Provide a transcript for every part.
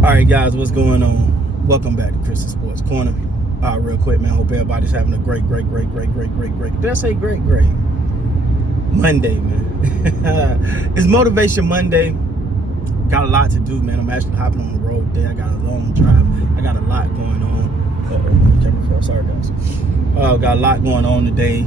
All right, guys, what's going on? Welcome back to Chris's Sports Corner. Real quick, man. Hope everybody's having a great. Did I say great? Monday, man. It's Motivation Monday. Got a lot to do, man. I'm actually hopping on the road today. I got a long drive. I got a lot going on. Camera fell. Sorry, guys. Got a lot going on today.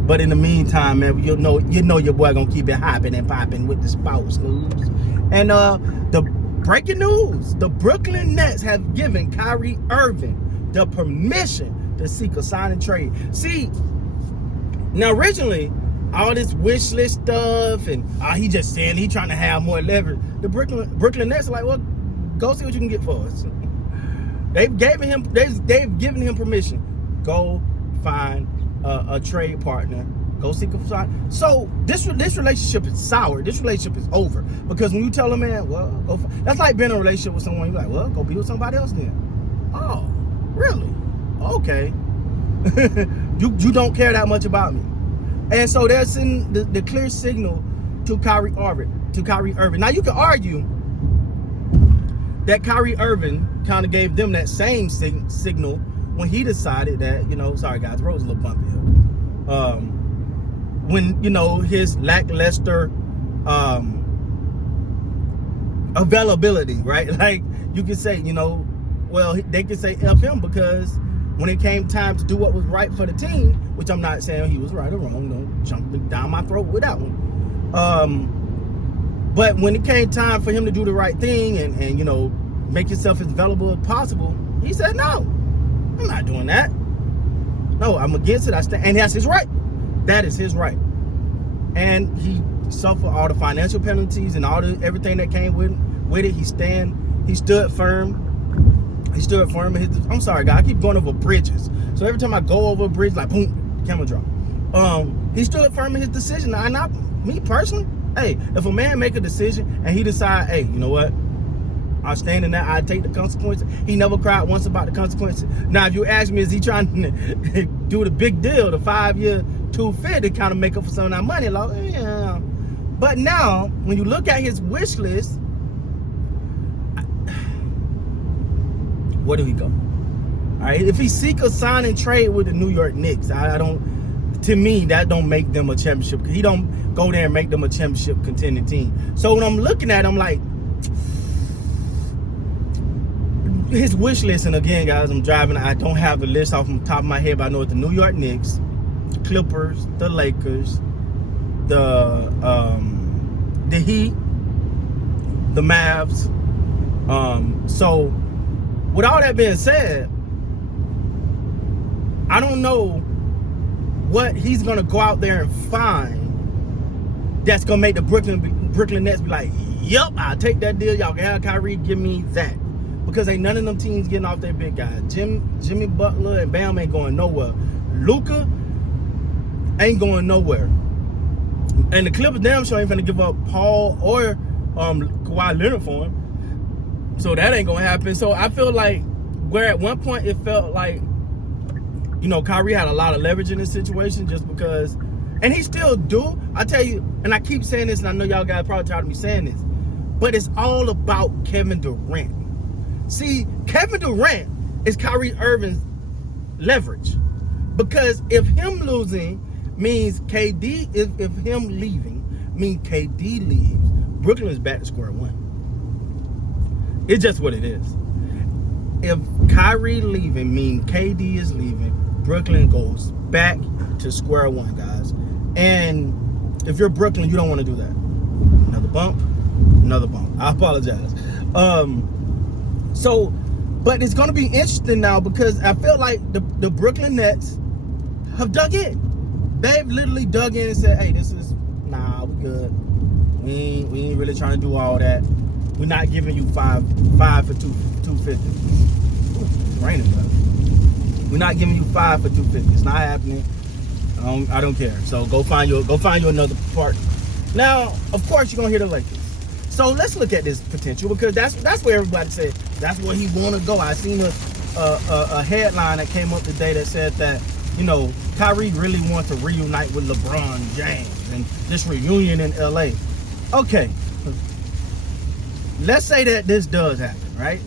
But in the meantime, man, you know your boy gonna keep it hopping and popping with the sports news. And the breaking news: the Brooklyn Nets have given Kyrie Irving the permission to seek a sign and trade. See, now originally, all this wish list stuff and he just saying he trying to have more leverage. The Brooklyn Nets are like, well, go see what you can get for us. They've given him permission. Go find a trade partner. Go seek a sign. So this relationship is sour. This relationship is over because when you tell a man, well, that's like being in a relationship with someone. You're like, well, go be with somebody else then. Oh, really? Okay. you don't care that much about me. And so they're sending the clear signal to Kyrie Irving. Now you can argue that Kyrie Irving kind of gave them that same signal when he decided that, sorry guys, the road's a little bumpy here. When, his lackluster availability, right? Like you could say, well, they could say F him because when it came time to do what was right for the team, which I'm not saying he was right or wrong, don't jump down my throat with that one. But when it came time for him to do the right thing and make himself as valuable as possible, he said, no, I'm not doing that. No, I'm against it. And that's his right. That is his right. And he suffered all the financial penalties and everything that came with it. He stood firm. He stood firm in his. I'm sorry, guys. I keep going over bridges. So every time I go over a bridge, like boom, camera drop. He stood firm in his decision. Me personally, hey, if a man make a decision and he decide, hey, you know what? I stand in that. I take the consequences. He never cried once about the consequences. Now, if you ask me, is he trying to do the big deal, the 5-year $250 to kind of make up for some of that money? Like, yeah. But now, when you look at his wish list, where do he go? All right, if he seek a sign and trade with the New York Knicks, to me, that don't make them a championship. He don't go there and make them a championship contending team. So when I'm looking at him, like, his wish list, and again, guys, I'm driving. I don't have the list off the top of my head, but I know it's the New York Knicks, the Clippers, the Lakers, the Heat, the Mavs. So, with all that being said, I don't know what he's gonna go out there and find that's gonna make the Brooklyn Nets be like, "Yep, I'll take that deal. Y'all can have Kyrie. Give me that." Because ain't none of them teams getting off their big guys. Jimmy Butler and Bam ain't going nowhere. Luka ain't going nowhere. And the Clippers damn sure ain't finna give up Paul or Kawhi Leonard for him. So that ain't gonna happen. So I feel like where at one point it felt like, Kyrie had a lot of leverage in this situation just because, and he still do. I tell you, and I keep saying this, and I know y'all guys probably tired of me saying this, but it's all about Kevin Durant. See, Kevin Durant is Kyrie Irving's leverage. Because if him losing means KD, if him leaving means KD leaves, Brooklyn is back to square one. It's just what it is. If Kyrie leaving means KD is leaving, Brooklyn goes back to square one, guys. And if you're Brooklyn, you don't want to do that. Another bump. I apologize. So, but it's going to be interesting now because I feel like the Brooklyn Nets have dug in. They've literally dug in and said, hey, we good. We ain't really trying to do all that. We're not giving you five for $250. It's raining, bro. We're not giving you 5 for $250. It's not happening. I don't care. So go find you another partner. Now, of course, you're going to hear the Lakers. So let's look at this potential because that's where everybody said that's where he want to go. I seen a headline that came up today that said that Kyrie really wants to reunite with LeBron James and this reunion in LA. Okay, let's say that this does happen, right?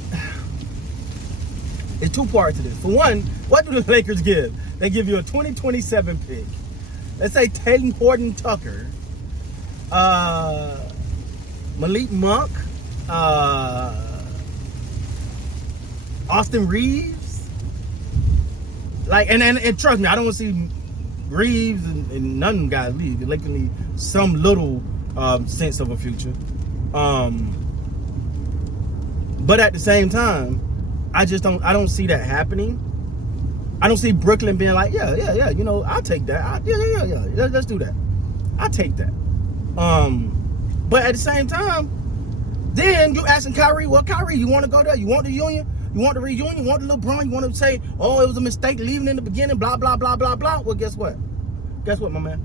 It's two parts to this. For one, what do the Lakers give? They give you a 2027 pick. Let's say Tatum Horton Tucker, Malik Monk, Austin Reeves. Like, and trust me, I don't want to see Reeves and none of them guys leave. They like need some little sense of a future. But at the same time, I don't see that happening. I don't see Brooklyn being like, yeah, you know, I'll take that. Yeah. Let's do that. I'll take that. But at the same time, then you asking Kyrie, well, Kyrie, you want to go there? You want the union? You want the reunion? You want the LeBron? You want to say, oh, it was a mistake leaving in the beginning, blah, blah, blah, blah, blah. Well, guess what? Guess what, my man?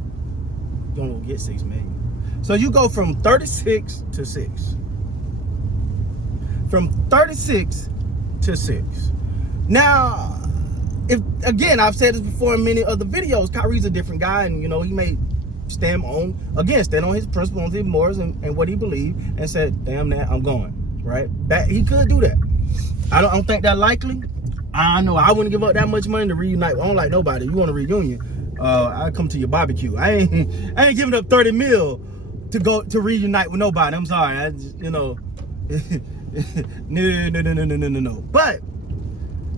You don't get $6 million. So you go from 36 to 6. From 36 to 6. Now, if again, I've said this before in many other videos, Kyrie's a different guy, and you know, he may stand on his principles, on his morals, and what he believed, and said, damn that, I'm going, right? That he could do that. I don't think that likely. I know I wouldn't give up that much money to reunite. I don't like nobody. You want a reunion? I come to your barbecue. I ain't giving up 30 mil to go to reunite with nobody. I'm sorry. I just, you know, no. But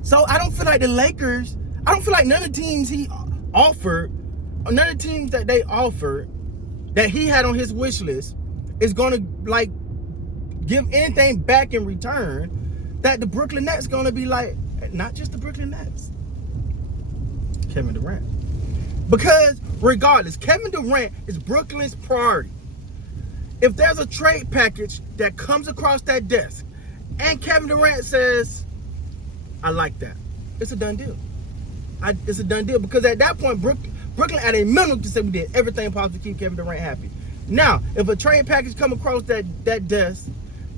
so I don't feel like the Lakers. I don't feel like none of the teams he offered, or none of the teams that they offered that he had on his wish list is gonna like give anything back in return. That the Brooklyn Nets gonna be like, not just the Brooklyn Nets, Kevin Durant. Because regardless, Kevin Durant is Brooklyn's priority. If there's a trade package that comes across that desk and Kevin Durant says, I like that, it's a done deal. It's a done deal because at that point, Brooklyn at a minimum can say we did everything possible to keep Kevin Durant happy. Now, if a trade package come across that desk,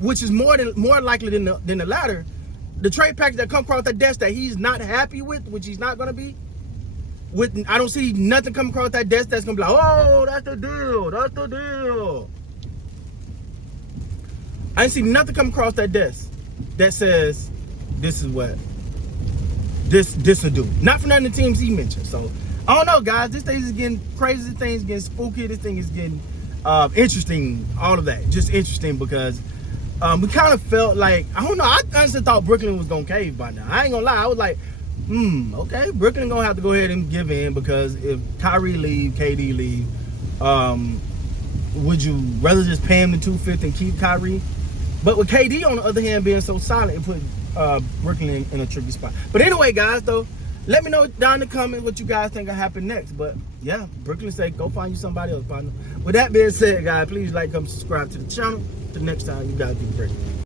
which is more likely than the latter, the trade package that comes across that desk that he's not happy with, which he's not going to be, I don't see nothing come across that desk that's going to be like, oh, that's the deal. I didn't see nothing come across that desk that says, this is what, this will do. Not for none of the teams he mentioned. So, I don't know, guys. This thing is getting crazy. This thing is getting spooky. This thing is getting interesting. All of that. Just interesting because we kind of felt like, I don't know, I honestly thought Brooklyn was going to cave by now. I ain't going to lie. I was like, okay, Brooklyn going to have to go ahead and give in because if Kyrie leave, KD leave, would you rather just pay him the $250 and keep Kyrie? But with KD, on the other hand, being so solid, it put Brooklyn in a tricky spot. But anyway, guys, though, let me know down in the comments what you guys think will happen next. But, yeah, Brooklyn said, go find you somebody else, partner. With that being said, guys, please like, comment, subscribe to the channel. Till next time, you guys be great.